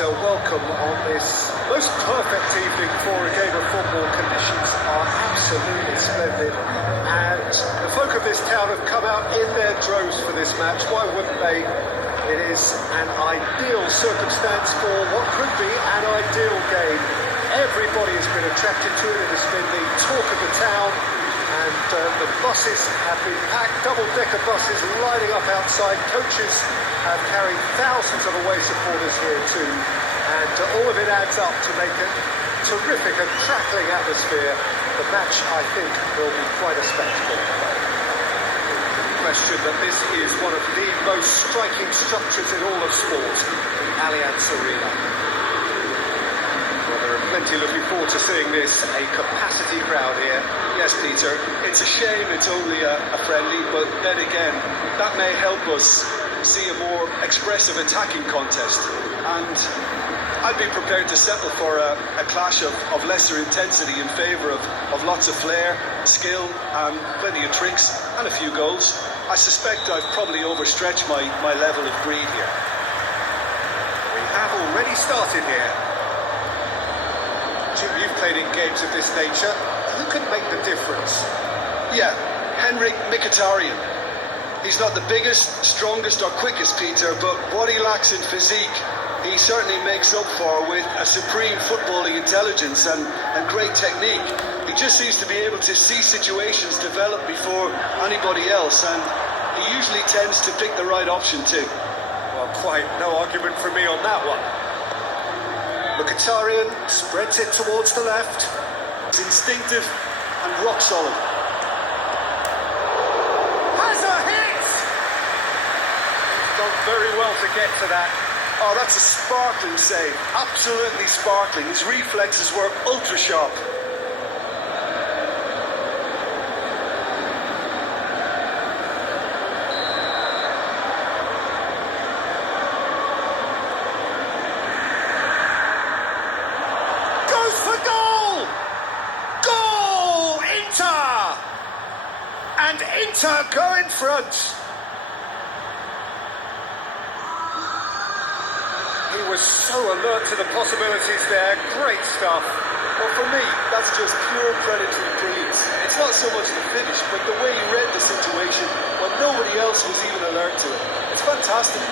Welcome on this most perfect evening for a game of football. Conditions are absolutely splendid, and the folk of this town have come out in their droves for this match. Why wouldn't they? It is an ideal circumstance for what could be an ideal game. Everybody has been attracted to it. It has been the talk of the town, and the buses have been packed, double-decker buses lining up outside. Coaches have carried thousands of away supporters here too, and all of it adds up to make a terrific and crackling atmosphere. The match, I think, will be quite a spectacle. No question that this is one of the most striking structures in all of sport, the Allianz Arena. Well, there are plenty looking forward to seeing this, a capacity crowd here. Yes, Peter, it's a shame it's only a friendly, but then again, that may help us see a more expressive attacking contest, and I'd be prepared to settle for a clash of lesser intensity in favour of lots of flair, skill, and plenty of tricks, and a few goals. I suspect I've probably overstretched my level of greed here. We have already started here. Jim, you've played in games of this nature. Who can make the difference? Yeah, Henrik Mkhitaryan. He's not the biggest, strongest or quickest, Peter, but what he lacks in physique, he certainly makes up for with a supreme footballing intelligence and great technique. He just seems to be able to see situations develop before anybody else, and he usually tends to pick the right option too. Well, quite no argument from me on that one. Mkhitaryan spreads it towards the left. It's instinctive and rock solid. Very well to get to that. Oh, that's a sparkling save. Absolutely sparkling. His reflexes were ultra sharp. Goes for goal! Goal! Inter! And Inter go in front. He was so alert to the possibilities there. Great stuff. Well, for me, that's just pure predatory brilliance. It's not so much the finish, but the way he read the situation when nobody else was even alert to it. It's fantastic.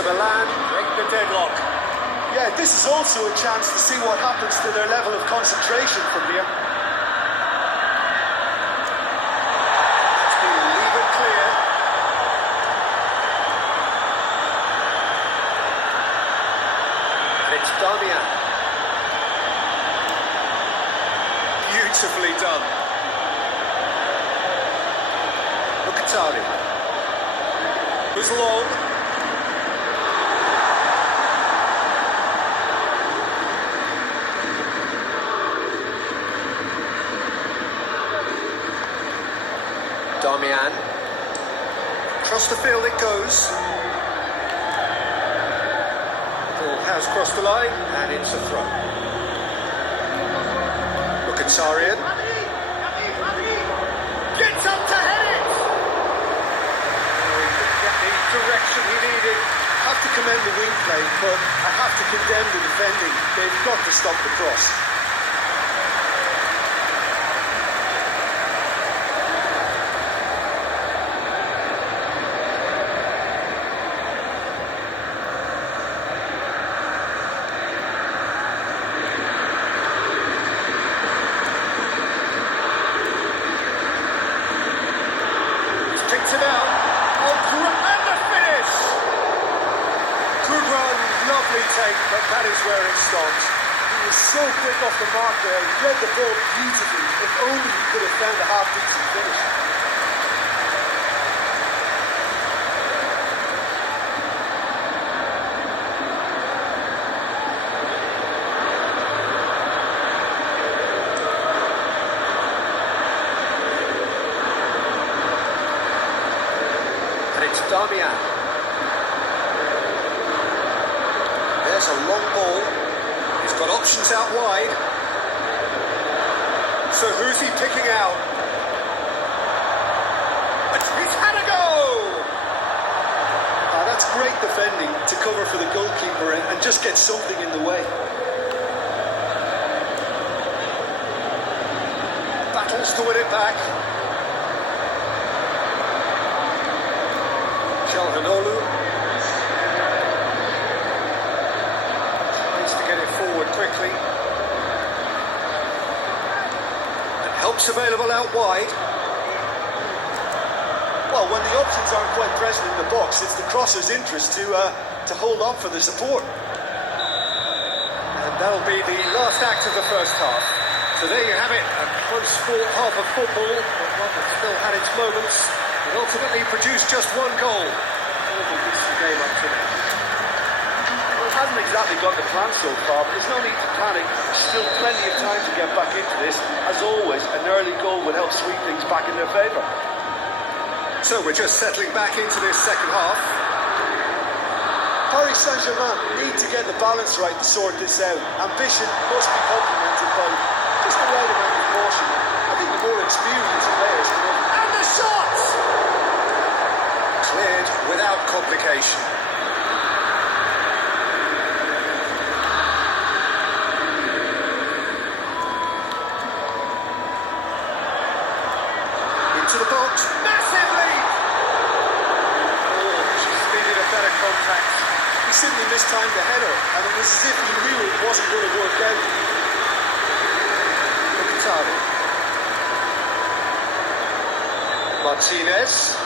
Milan break the deadlock. Yeah, this is also a chance to see what happens to their level of concentration from here. It's been lever clear. And it's Damian. Beautifully done. Mkhitaryan. It was long. Damian. Across the field it goes. Ball has crossed the line, and it's a throw. Mkhitaryan. Gets up to head it! Oh, he didn't get the direction he needed. I have to commend the wing play, but I have to condemn the defending. They've got to stop the cross. mistake, but that is where it stopped. He was so quick off the mark there. He read the ball beautifully. If only he could have found a half-decent finish. And it's Damian. There's a long ball. He's got options out wide. So who's he picking out? He's had a go! That's great defending to cover for the goalkeeper and just get something in the way. Battles to win it back. Calhanoglu tries to get it forward quickly. And help's available out wide. Well, when the options aren't quite present in the box, it's the crosser's interest to hold on for the support. And that'll be the last act of the first half. So there you have it, a close fought half of football, but one that still had its moments. It ultimately produced just one goal. All but this game up to now. Well, it hasn't exactly got the plan so far, but there's no need to panic. There's still plenty of time to get back into this. As always, an early goal would help sweep things back in their favour. So we're just settling back into this second half. Paris Saint-Germain need to get the balance right to sort this out. Ambition must be complemented by just the right amount of caution. I think the more experienced players can have... And the shot! Cleared without complication. Into the box. Massive lead! Oh, just needed a better contact. He simply mistimed the header, and it was as if he knew it wasn't going to work out. Martinez.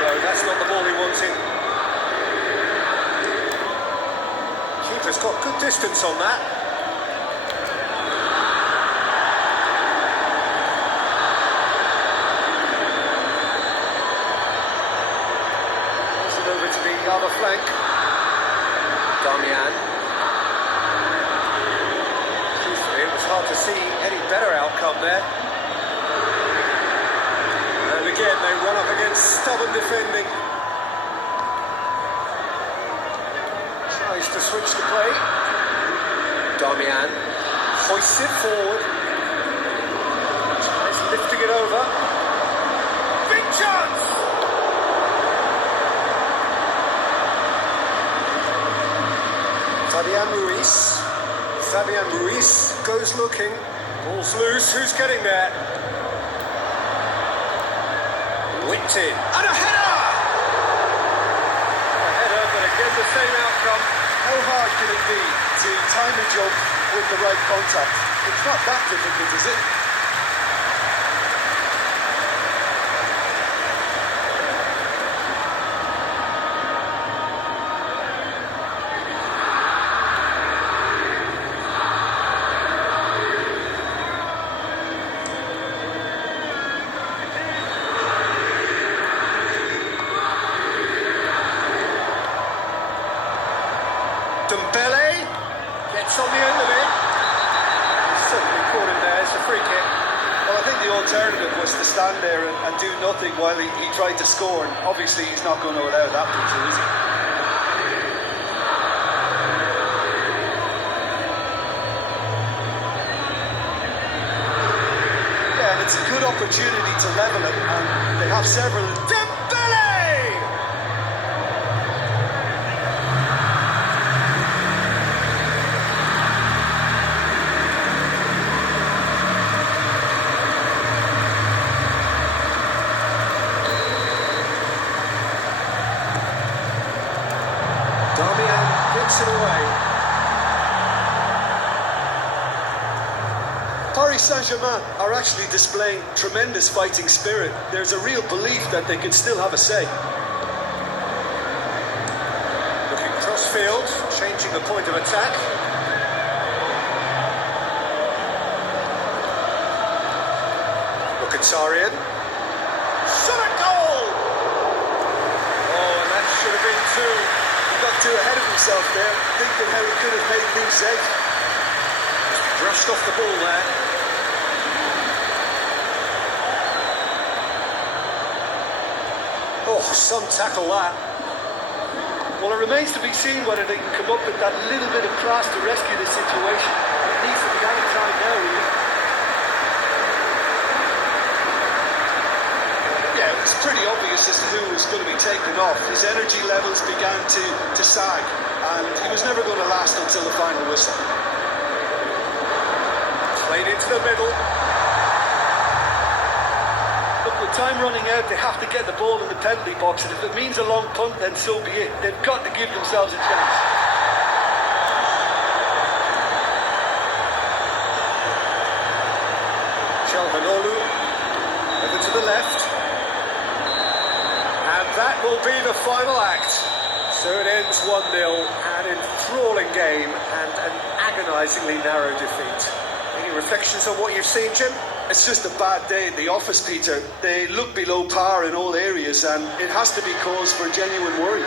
No, that's not the ball he wanted. Keeper's got good distance on that. Pass it over to the other flank. Damian. Truthfully, it was hard to see any better outcome there. And again, they run up against stubborn defending. Tries to switch the play. Damian hoists it forward. Tries lifting it over. Big chance! Fabian Ruiz goes looking. Ball's loose. Who's getting there? Whipped in. And a header! A header, but again the same outcome. How hard can it be to time a jump with the right contact? It's not that difficult, is it? Dembele gets on the end of it. He's certainly caught him there. It's a free kick. Well, I think the alternative was to stand there and do nothing while he tried to score, and obviously he's not going to allow that to do, is he? Yeah, and it's a good opportunity to level it, and they have several... Dembele! puts it away. Paris Saint-Germain are actually displaying tremendous fighting spirit. There's a real belief that they can still have a say. Looking cross-field, changing the point of attack. Mkhitaryan. Shot at goal! Oh, and that should have been two. He got too ahead of himself there, thinking how he could have made things safe. Brushed off the ball there. Oh, some tackle that. Well, it remains to be seen whether they can come up with that little bit of class to rescue the situation. It needs to be any time now, really. Yeah, it was pretty obvious as to who was going to be taken off. His energy levels began to sag, and he was never going to last until the final whistle. Played into the middle. Look, with time running out, they have to get the ball in the penalty box, and if it means a long punt, then so be it. They've got to give themselves a chance. Çalhanoğlu, over to the left. And that will be the final act. So it ends 1-0, an enthralling game and an agonisingly narrow defeat. Any reflections on what you've seen, Jim? It's just a bad day in the office, Peter. They look below par in all areas, and it has to be cause for genuine worry.